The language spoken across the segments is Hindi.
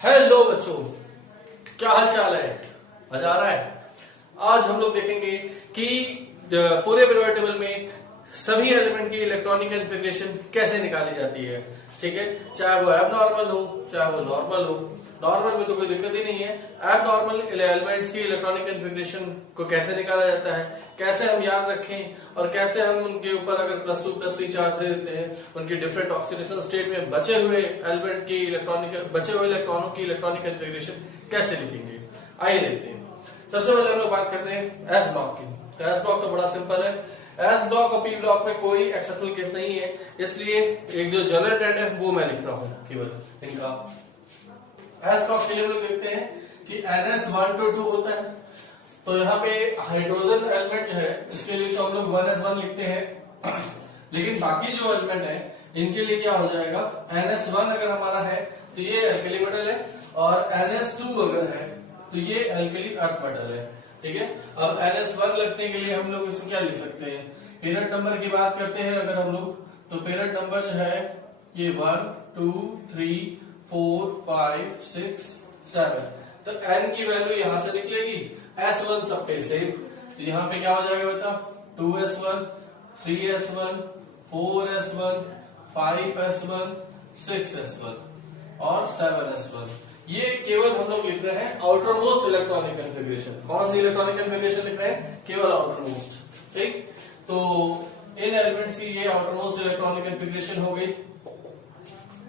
हेलो बच्चों, क्या हाल चाल है? मजा आ रहा है? आज हम लोग देखेंगे कि पूरे पिरियोडिक टेबल में सभी एलिमेंट की इलेक्ट्रॉनिक कॉन्फ़िगरेशन कैसे निकाली जाती है। ठीक है, चाहे वो एब नॉर्मल हो चाहे वो नॉर्मल हो। नॉर्मल में तो कोई दिक्कत ही नहीं है। एब नॉर्मल एलिमेंट्स की इलेक्ट्रॉनिक कॉन्फ़िगरेशन को कैसे निकाला जाता है, कैसे हम याद रखें और कैसे हम उनके ऊपर अगर +2 +3 चार्ज दे देते हैं, उनकी डिफरेंट ऑक्सीडेशन स्टेट में बचे हुए एलिमेंट की बचे हुए इलेक्ट्रॉनों की इलेक्ट्रॉनिक कॉन्फ़िगरेशन कैसे लिखेंगे। आइए देखते हैं। सबसे पहले हम लोग बात करते हैं एस ब्लॉक की। एस ब्लॉक तो बड़ा सिंपल है। एस ब्लॉक और पी ब्लॉक में कोई एक्सेप्शनल केस नहीं है, इसलिए एक जो जनरल ट्रेंड है वो मैं लिख रहा हूं केवल इनका। एस ब्लॉक के लिए हम लोग देखते हैं कि NS1 to 2 होता है, तो यहाँ पे हाइड्रोजन एलिमेंट जो है इसके लिए तो हम लोग 1s1 लिखते हैं, लेकिन बाकी जो एलिमेंट है इनके लिए क्या हो जाएगा, NS1 अगर हमारा है तो ये एल्कली मेटल है और NS2 अगर है तो ये एल्कली अर्थ मेटल है। ठीक है, अब NS1 लगने के लिए हम लोग इसको क्या लिख सकते हैं, पीरियड नंबर की बात करते हैं अगर हम लोग, तो पीरियड नंबर जो है ये 1 2 3 4 5 6 7, तो n की वैल्यू यहां से निकलेगी। S1 सब पे सेम, तो यहाँ पे क्या हो जाएगा बेटा, 2s1 3s1 4s1 5s1 6s1 और 7s1। ये केवल हम लोग लिख रहे हैं आउटर मोस्ट इलेक्ट्रॉनिक कॉन्फ़िगरेशन। कौन सी इलेक्ट्रॉनिक कॉन्फ़िगरेशन लिख रहे हैं, केवल आउटर मोस्ट। ठीक, तो इन एलिमेंट्स की ये आउटर मोस्ट इलेक्ट्रॉनिक कॉन्फ़िगरेशन हो गई।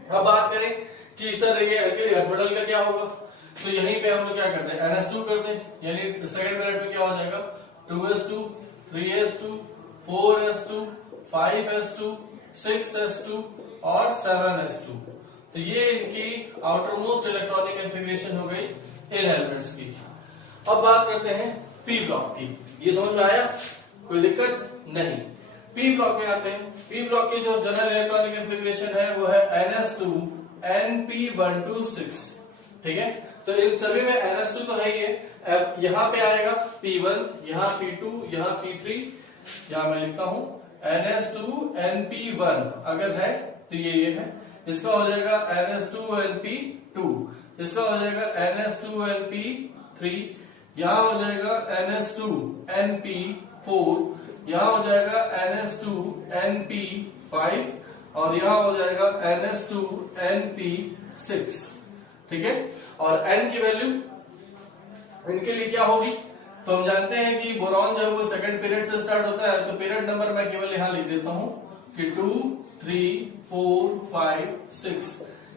अब बात करें कि सर ये एल्किल अर्थ मेटल का क्या होगा, तो यहीं पे हम लोग क्या करते हैं, NS2 करते हैं, यानी सेकंड मिनट में क्या हो जाएगा, 2s2 3s2 4s2 5s2 6s2 और 7s2। तो ये इनकी आउटर मोस्ट इलेक्ट्रॉनिक कॉन्फ़िगरेशन हो गई इन एलिमेंट्स की। अब बात करते हैं पी ब्लॉक की। ये समझ में आया, कोई दिक्कत नहीं। पी ब्लॉक में आते हैं। पी ब्लॉक की जो जनरल इलेक्ट्रॉनिक कॉन्फ़िगरेशन है वो है NS2 NP126। ठीक है, तो इन सभी में NS2 तो है ही है। अब यहाँ पे आएगा P1, यहाँ P2, यहाँ P3, यहाँ मैं लिखता हूं NS2 NP1 अगर है तो ये है। इसका हो जाएगा NS2 NP2, इसका हो जाएगा NS2 NP3, यहाँ हो जाएगा NS2 NP4, यहाँ हो जाएगा NS2 NP5 और यहाँ हो जाएगा NS2 NP6। ठीक है, और n की वैल्यू इनके लिए क्या होगी, तो हम जानते हैं कि बोरॉन जो है वो सेकंड पीरियड से स्टार्ट होता है, तो पीरियड नंबर मैं केवल यहां लिख देता हूं कि 2 3 4 5 6,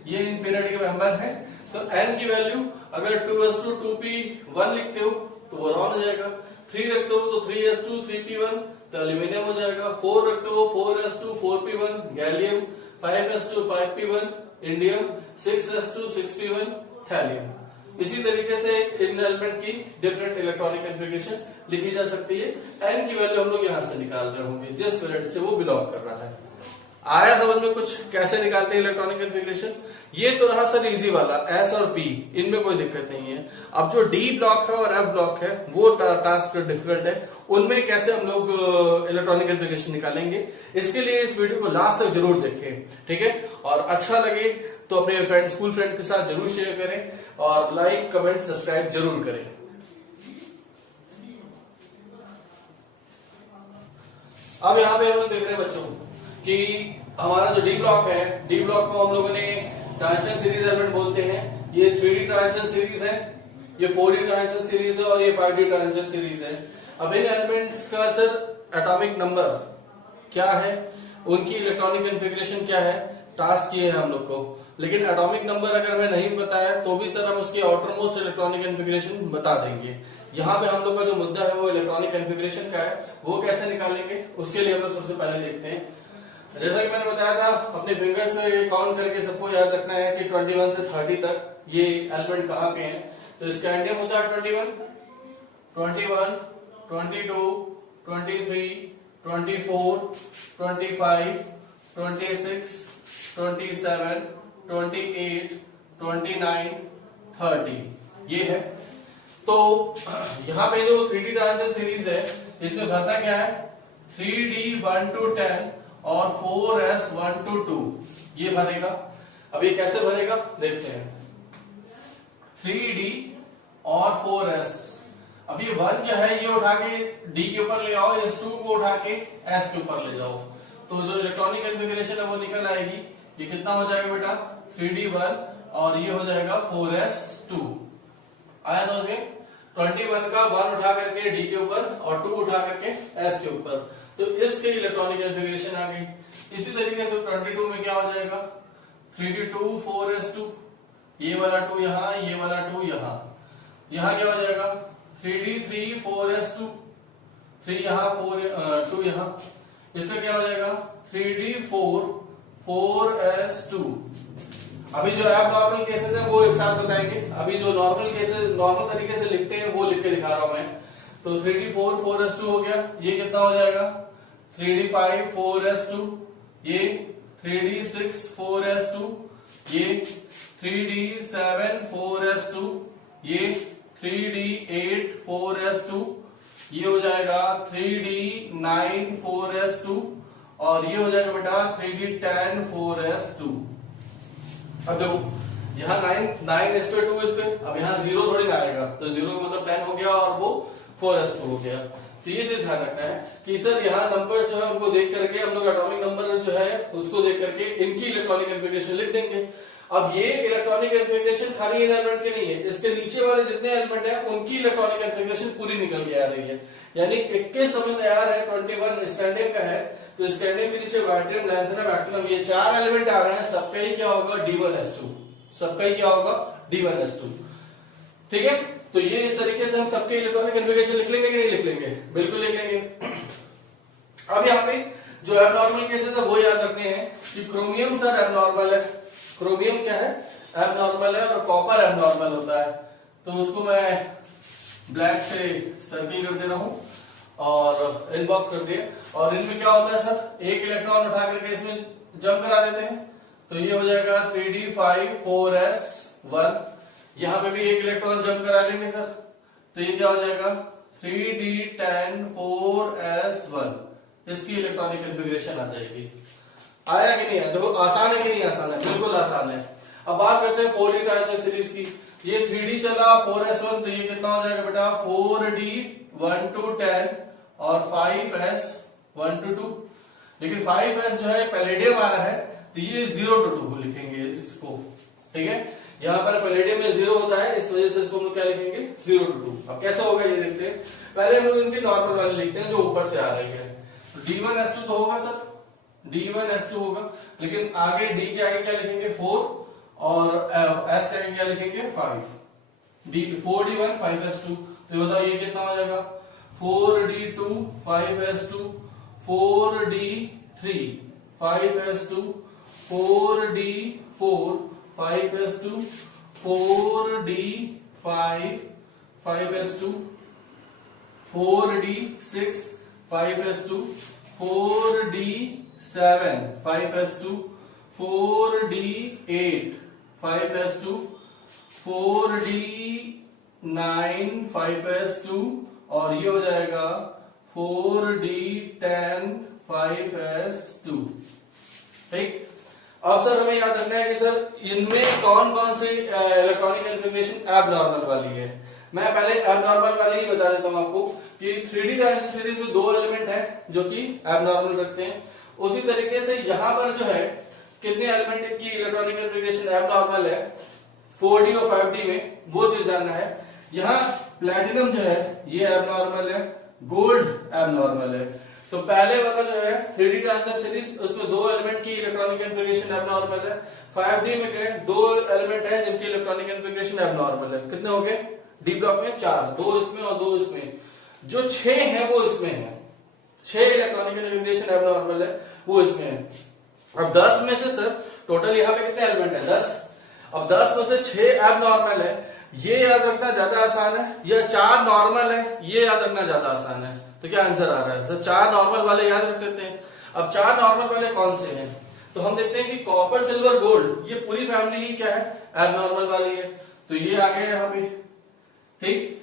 ये इन पीरियड के मेंबर हैं। तो n की वैल्यू अगर 2s2 2p1 लिखते हो तो बोरॉन हो जाएगा, 3 रखते हो तो 3s2 3p1 तो एल्यूमिनियम हो जाएगा, 4 रखते हो 4s2 4p1 gallium, 5s2 5p1 indium, 6s2 6p1 thallium. इसी तरीके से इन एलिमेंट की डिफरेंट इलेक्ट्रॉनिक कॉन्फ़िगरेशन लिखी जा सकती है। n की वैल्यू हम लोग यहां से निकाल रहे होंगे जिस पीरियड से वो बिलोंग कर रहा है। आया समझ में कुछ कैसे निकालते हैं इलेक्ट्रॉनिक कॉन्फ़िगरेशन। ये तो रहा सर इजी वाला, S और P, इनमें कोई दिक्कत नहीं है। अब जो D ब्लॉक है और F ब्लॉक है वो टास्क डिफिकल्ट है, उनमें कैसे हम लोग इलेक्ट्रॉनिक कॉन्फ़िगरेशन निकालेंगे, इसके लिए इस वीडियो को लास्ट तक जरूर देखें। ठीक है, और अच्छा लगे तो अपने फ्रेंड स्कूल फ्रेंड के साथ जरूर शेयर करें और लाइक कमेंट सब्सक्राइब जरूर करें। अब यहाँ पे हम लोग देख रहे हैं बच्चों कि हमारा जो डी ब्लॉक है, डी ब्लॉक को हम लोगों ने ट्रांजिशन सीरीज एलिमेंट बोलते हैं। ये 3D ट्रांजिशन सीरीज है, ये 4D ट्रांजिशन सीरीज है और ये 5D ट्रांजिशन सीरीज है। अब इन एलिमेंट्स का सर एटॉमिक नंबर क्या है, उनकी इलेक्ट्रॉनिक कॉन्फ़िगरेशन क्या है, टास्क किए हैं हम लोग को, लेकिन एटॉमिक नंबर अगर मैं नहीं बताया तो भी सर हम उसकी आउटर मोस्ट इलेक्ट्रॉनिक कॉन्फ़िगरेशन बता देंगे। यहाँ पे हम लोग का जो मुद्दा है वो इलेक्ट्रॉनिक कॉन्फ़िगरेशन का है, वो कैसे निकालेंगे उसके लिए हम लोग सबसे पहले देखते हैं। जैसा कि मैंने बताया था, अपने फिंगर्स में काउंट करके सबको याद रखना है कि 21 से 30 तक ये एलिमेंट कहाँ पे हैं। तो इसका एंडियम होता है 21 21 22 23 24 25 26 27 28 29 30 ये है। तो यहाँ पे जो 3D ट्रांजिशन सीरीज है इसमें भरना क्या है, 3D 1 to 10 और 4s 1 to 2 ये भरेगा। अब ये कैसे भरेगा देखते हैं। 3d और 4s। अब ये 1 जो है ये उठा के d के ऊपर ले आओ, इस 2 को उठा के s के ऊपर ले जाओ, तो जो इलेक्ट्रॉनिक कॉन्फ़िगरेशन है वो निकल आएगी। ये कितना हो जाएगा बेटा 3d1 और ये हो जाएगा 4s2। आया समझ में? 21 का 1 उठा करके d के ऊपर और 2 उठा करके s के ऊपर, तो इसके इलेक्ट्रॉनिक कॉन्फ़िगरेशन आ गई। इसी तरीके से 22 में क्या हो जाएगा 3d2 4s2, ये वाला 2 यहाँ, ये वाला 2 यहाँ, यहाँ क्या हो जाएगा 3d3 4s2, 3 यहाँ 2 यहाँ, इसका क्या हो जाएगा 3d4 4s2। अभी जो एब नॉर्मल केसेस है वो एक साथ बताएंगे, अभी जो नॉर्मल केसेस नॉर्मल तरीके से लिखते हैं वो लिख के दिखा रहा हूं मैं। तो 3d4 4s2 हो गया, ये कितना हो जाएगा 3d5 4s2, ये 3d6 4s2, ये 3d7 4s2, ये 3d8 4s2, ये हो जाएगा 3d9 4s2 और ये हो जाएगा बेटा 3d10 4s2। अब देखो यहाँ 9 इस पे 2 इस पे, अब यहाँ 0 थोड़ी ना आएगा, तो 0 का मतलब 10 हो गया और वो 4s2 हो गया। तो ये चीज ध्यान रखना है कि सर यहाँ नंबर्स जो है उनको देख करके हम लोग एटॉमिक नंबर जो है उसको देख करके इनकी इलेक्ट्रॉनिक कॉन्फ़िगरेशन लिख देंगे। अब ये इलेक्ट्रॉनिक कॉन्फ़िगरेशन खाली इन एलिमेंट के नहीं है, इसके नीचे वाले जितने एलिमेंट है उनकी इलेक्ट्रॉनिक कॉन्फ़िगरेशन पूरी निकल के आ रही है। यानी 21 समय तैयार है, 21 स्कैंडियम का है, तो स्कैंडियम के नीचे बैटरियम लैंथेनम एक्टिनम ये 4 एलिमेंट आ रहे हैं, सबका ही क्या होगा d1s2, सबका ही क्या होगा d1s2। ठीक है, तो ये इस तरीके से हम सबके इलेक्ट्रॉनिक कॉन्फ़िगरेशन लिख लेंगे कि नहीं लिख लेंगे? बिल्कुल लिख लेंगे। अब यहाँ पे जो एबनॉर्मल केसेस है वो याद रखने हैं कि क्रोमियम सर एबनॉर्मल है, क्रोमियम क्या है एबनॉर्मल है, और कॉपर एबनॉर्मल होता है। तो उसको मैं ब्लैक से सर्किल कर दे रहा हूं और इनबॉक्स कर दिए। और इनमें क्या होता है सर, एक इलेक्ट्रॉन उठा करके इसमें जंप करा देते हैं, तो ये हो जाएगा 3d5 4s1। यहां पे भी एक इलेक्ट्रॉन जंप करा देंगे सर, तो ये क्या हो जाएगा 3d10 4s1। इसकी इलेक्ट्रॉनिक कॉन्फ़िगरेशन आ जाएगी। आया कि नहीं है? देखो आसान है कि नहीं आसान है? बिल्कुल आसान है। अब बात करते हैं 4d ट्रांजिस्टर सीरीज की। ये 3d चला 4s1, तो ये कितना हो जाएगा बेटा 4d 1 to 10 और 5s 1 to 2। लेकिन 5s जो है पैलेडियम आ रहा है, तो ये 0 to 2 लिखेंगे इसको। ठीक है, यहाँ पर पैलेडियम में 0 होता है, इस वजह से इसको हम लोग क्या लिखेंगे 0 to 2। अब कैसे होगा ये देखते हैं। पहले हम लोग इनकी नॉर्मल वैल्यू लिखते हैं जो ऊपर से आ रही है। d1s2 तो होगा सर, d1s2 होगा, लेकिन आगे d के आगे क्या लिखेंगे 4 और s के आगे क्या लिखेंगे 5। 4d1 5s2, तो ये बताओ ये कितना हो जाएगा 4d2 5s2, 4d3 5s2, 4d4 5s2, 4d5 5s2, 4d6 5s2, 4d7 5s2, 4d8 5s2, 4d9 5s2 और ये हो जाएगा 4d10 5s2। ठीक, अब सर हमें याद रखना है कि सर इनमें कौन कौन सी इलेक्ट्रॉनिक कॉन्फ़िगरेशन एबनॉर्मल वाली है। मैं पहले एबनॉर्मल वाली ही बता देता हूं आपको कि 3d ट्रांजिस्टर सीरीज में 2 एलिमेंट है जो कि एबनॉर्मल रखते हैं। उसी तरीके से यहां पर जो है कितने एलिमेंट की इलेक्ट्रॉनिक कॉन्फ़िगरेशन एबनॉर्मल है 4d और 5d में, वो चीज जानना है। यहाँ प्लैटिनम जो है ये एबनॉर्मल है, गोल्ड एबनॉर्मल है। तो पहले वाला जो है 3d ट्रांजिस्टर सीरीज, उसमें 2 एलिमेंट की इलेक्ट्रॉनिक कॉन्फ़िगरेशन एबनॉर्मल है। 5d में गए 2 एलिमेंट है जिनकी इलेक्ट्रॉनिक कॉन्फ़िगरेशन एबनॉर्मल है। कितने हो गए डी ब्लॉक में 4, 2 इसमें और 2 इसमें। जो 6 है वो इसमें है, 6 इलेक्ट्रॉनिक कॉन्फ़िगरेशन एबनॉर्मल है वो इसमें है। अब 10 में से सर टोटल यहाँ पे कितने एलिमेंट है 10। अब 10 में से 6 एबनॉर्मल है, ये याद रखना ज्यादा आसान है, या 4 नॉर्मल है ये याद रखना ज्यादा आसान है। तो क्या आंसर आ रहा है सर 4 नॉर्मल वाले याद रख लेते हैं। अब 4 नॉर्मल वाले कौन से हैं, तो हम देखते हैं कि कॉपर सिल्वर गोल्ड ये पूरी फैमिली ही क्या है एबनॉर्मल वाली है, तो ये आ गया यहाँ पे। ठीक,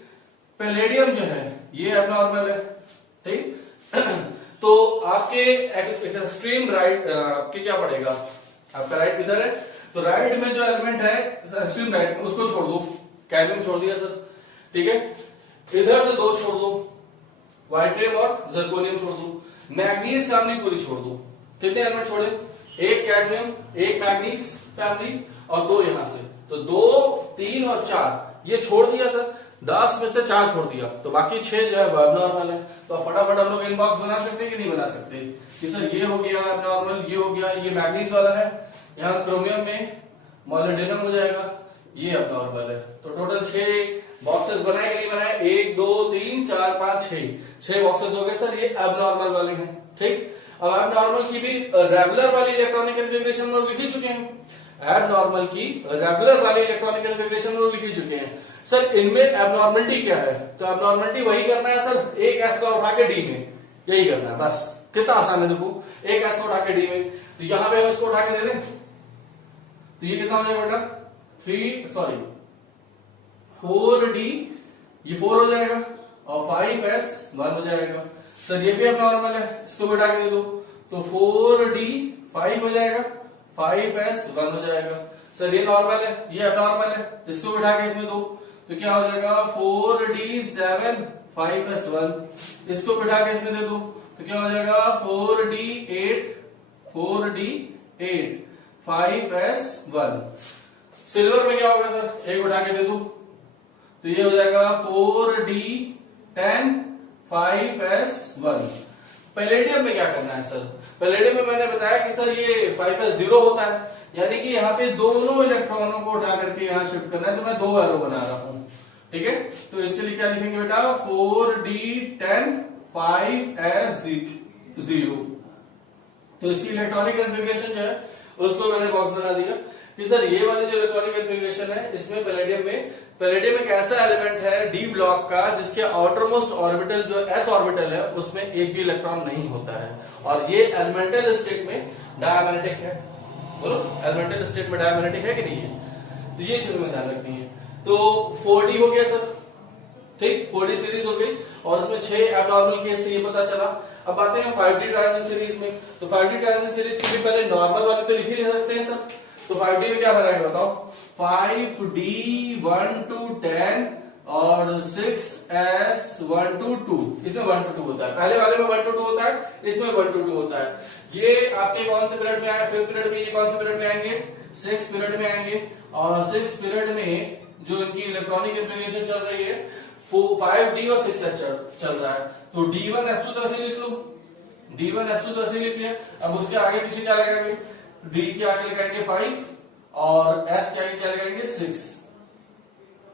पैलेडियम जो है ये एबनॉर्मल है। ठीक तो आपके एक्सट्रीम राइट आपके क्या पड़ेगा, आपका राइट इधर है, तो राइट में जो एलिमेंट है एक्सट्रीम राइट में उसको छोड़ दो, कैडमियम छोड़ दिया सर, ठीक है। इधर से 2 छोड़ दो, वाइट्रियम और जर्कोनियम छोड़ दो, मैग्नीज फैमिली पूरी छोड़ दो। कितने एलिमेंट छोड़े? 1 कैडमियम, 1 मैग्नीज फैमिली और 2 यहां से, तो 2, 3 और 4 ये छोड़ दिया सर। 10 में से 4 छोड़ दिया, तो बाकी 6 जो है वो एबनॉर्मल है। तो फटाफट हम लोग इनबॉक्स बना सकते हैं कि नहीं बना सकते कि सर ये हो गया एबनॉर्मल, ये हो गया, ये मैग्नीज वाला है, यहाँ क्रोमियम में मॉलिब्डेनम हो जाएगा, ये एबनॉर्मल है। तो टोटल 6 बॉक्सेस बनाए कि नहीं बनाए? 1 2 3 4 5 6 बॉक्सेस हो गए सर, ये एबनॉर्मल वाले हैं, ठीक। अब एबनॉर्मल की भी रेगुलर वाली इलेक्ट्रॉनिक कन्फिगरेशन हम लोग लिख ही चुके हैं, एबनॉर्मल की रेगुलर वाली इलेक्ट्रॉनिक कन्फिगरेशन हम लोग लिख ही चुके हैं सर। इनमें एबनॉर्मलिटी क्या है? तो एबनॉर्मलिटी वही करना है सर, एक एस का उठा के डी में, यही करना है बस। कितना आसान है, देखो एक एस को उठा के डी में, तो यहां पे हम इसको उठा के दे दें तो ये कितना हो जाएगा बेटा? 4D, ये 4 हो जाएगा और 5S1 हो जाएगा सर। ये भी एबनॉर्मल है, इसको भी उठा के दे दो तो 4D 5 हो जाएगा, 5S1 हो जाएगा सर। ये नॉर्मल है, ये एबनॉर्मल है, इसको भी उठा के इसमें दो तो क्या हो जाएगा? 4D 7 5S1, इसको भी उठा के इसमें दे दो तो क्या हो जाएगा? 4D 8 5S1। सिल्वर में क्या होगा सर? एक उठा के दे दो तो ये हो जाएगा 4D 10 5S1। पैलेडियम में क्या करना है सर? पैलेडियम में मैंने बताया कि सर ये 5S0 होता है, यानी कि यहाँ पे दोनों इलेक्ट्रॉनों को उठा करके यहाँ शिफ्ट करना है, तो मैं 2 एरो बना रहा हूं, ठीक है। तो इसके लिए क्या लिखेंगे बेटा? 4D 10 5S0। तो इसकी इलेक्ट्रॉनिक कन्फिगरेशन जो है उसको मैंने बॉक्स बना दिया कि सर ये वाली जो इलेक्ट्रॉनिक कन्फिगरेशन है इसमें पैलेडियम एक ऐसा एलिमेंट है डी ब्लॉक का जिसके आउटरमोस्ट ऑर्बिटल जो एस ऑर्बिटल है उसमें एक भी इलेक्ट्रॉन नहीं होता है, और ये एलिमेंटल स्टेट में डायमैग्नेटिक है। बोलो, एलिमेंटल स्टेट में डायमैग्नेटिक है कि नहीं है? तो ये चीज में ध्यान रखनी है। तो 4D हो गया सर, ठीक, 4D सीरीज हो गई और उसमें 6 एबनॉर्मल केस थे, ये पता चला। अब आते हैं 5D ट्रांजिशन सीरीज में। तो 5D ट्रांजिशन सीरीज की भी पहले नॉर्मल वाली तो लिख ही सकते हैं सर। तो 5D में क्या बनाएगा बताओ? 5D 1 to 10 और 6S1 to 2। इसमें 1 to 2 होता है, पहले वाले में 1 to 2 होता है, इसमें 1 to 2 होता है। ये आपके कौन से पीरियड में आए? 5th पीरियड में। ये कौन से पीरियड में आएंगे? 6th पीरियड में आएंगे। और 6th पीरियड में जो इनकी इलेक्ट्रॉनिक कन्फिगरेशन चल रही है 5D और 6S चल रहा है। तो D1S2 तो ऐसे लिख लो, D1S2 तो ऐसे लिख लिया। अब उसके आगे पीछे क्या लगाएंगे? D के आगे लगाएंगे 5 और S के आगे क्या लगाएंगे? 6,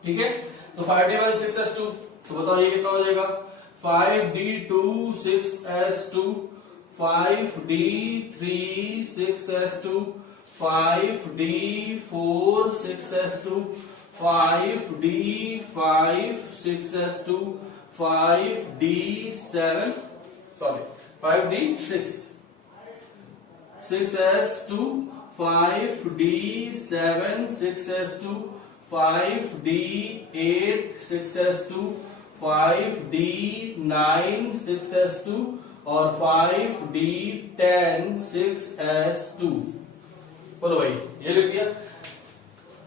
ठीक है। तो 5D1 6S2, तो बताओ ये कितना हो जाएगा? 5D2 6S2, 5D3 6S2, 5D4 6S2, 5D5 6S2, 5D6 6S2, 5D7 6S2, 5D8 6S2, 5D9 6S2 और 5D10 6S2। बोलो भाई, ये लिख दिया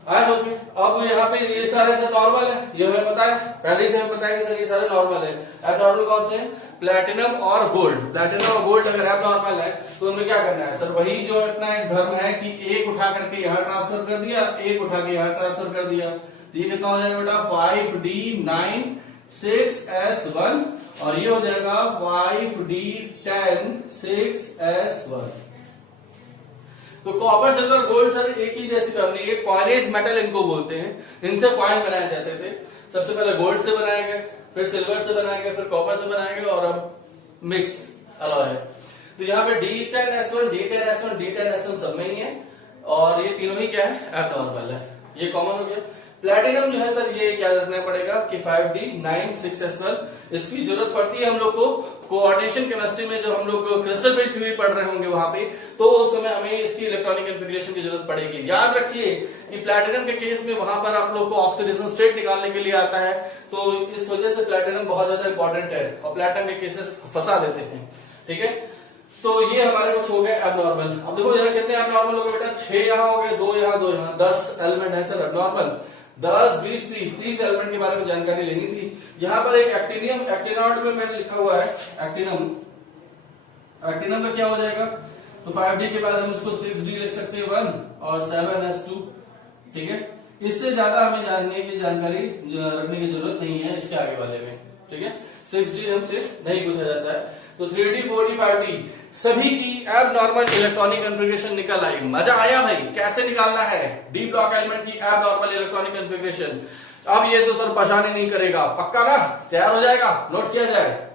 आज। ओके, अब यहाँ पे ये सारे से नॉर्मल है, ये हमें पता है, पहले से हमें पता है कि सर ये सारे नॉर्मल है। एबनॉर्मल कौन से हैं? प्लैटिनम और गोल्ड। प्लैटिनम और गोल्ड अगर एबनॉर्मल है तो उनमें क्या करना है सर? वही जो अपना एक धर्म है कि एक उठा करके यहाँ ट्रांसफर कर दिया, एक उठा के यहाँ ट्रांसफर कर दिया, तो ये कितना हो जाएगा बेटा? 5D9 6S1 और ये हो जाएगा 5D10 6S1। तो कॉपर सिल्वर गोल्ड सर एक ही जैसी फैमिली है, कॉइनेज मेटल इनको बोलते हैं। इनसे कॉइन बनाए जाते थे। सबसे पहले गोल्ड से बनाए गए, फिर सिल्वर से बनाए गए, फिर कॉपर से बनाए गए और अब मिक्स अलॉय है। तो यहाँ पे D10S1 D10S1 D10S1 सब में ही है और ये तीनों ही क्या है? एबनॉर्मल है। ये कॉमन हो गया। प्लैटिनम जो है सर ये क्या रखना पड़ेगा कि 5D9 6S1। इसकी जरूरत पड़ती है हम लोग को कोऑर्डिनेशन केमिस्ट्री में, जब हम लोग क्रिस्टल फील्ड थ्योरी पढ़ रहे होंगे वहां पे, तो उस समय हमें इसकी इलेक्ट्रॉनिक कन्फिगरेशन की जरूरत पड़ेगी। याद रखिए कि प्लैटिनम के केस में वहां पर आप लोग को ऑक्सीडेशन स्टेट निकालने के लिए आता है, तो इस वजह से प्लैटिनम बहुत ज्यादा इंपॉर्टेंट है और प्लैटिनम के केसेस फंसा देते हैं, ठीक है। तो ये हमारे कुछ हो गए एबनॉर्मल। अब देखो जरा कितने एबनॉर्मल हो गए बेटा? 6 यहाँ हो गए, 2 यहाँ, 2 यहाँ, 10 एलिमेंट है सर एबनॉर्मल। 10, 20, 30 एलिमेंट के बारे में जानकारी लेनी थी। यहाँ पर एक एक्टिनियम, एक्टिनॉइड में मैंने लिखा हुआ है एक्टिनम। एक्टिनम का क्या हो जाएगा, तो 5D के बाद हम उसको 6D लिख सकते हैं 1 और 7s2। ठीक है, इससे ज्यादा हमें जानने की जानकारी रखने की जरूरत नहीं है इसके आगे वाले में। ठीक है, 6D हमसे नहीं पूछा जाता है। तो 3D, 4D, 5D सभी की एब नॉर्मल इलेक्ट्रॉनिक कॉन्फ़िगरेशन निकल आई। मजा आया भाई, कैसे निकालना है डी ब्लॉक एलिमेंट की एब नॉर्मल इलेक्ट्रॉनिक कॉन्फ़िगरेशन। अब ये तो सर परेशानी नहीं करेगा, पक्का ना, तैयार हो जाएगा, नोट किया जाए।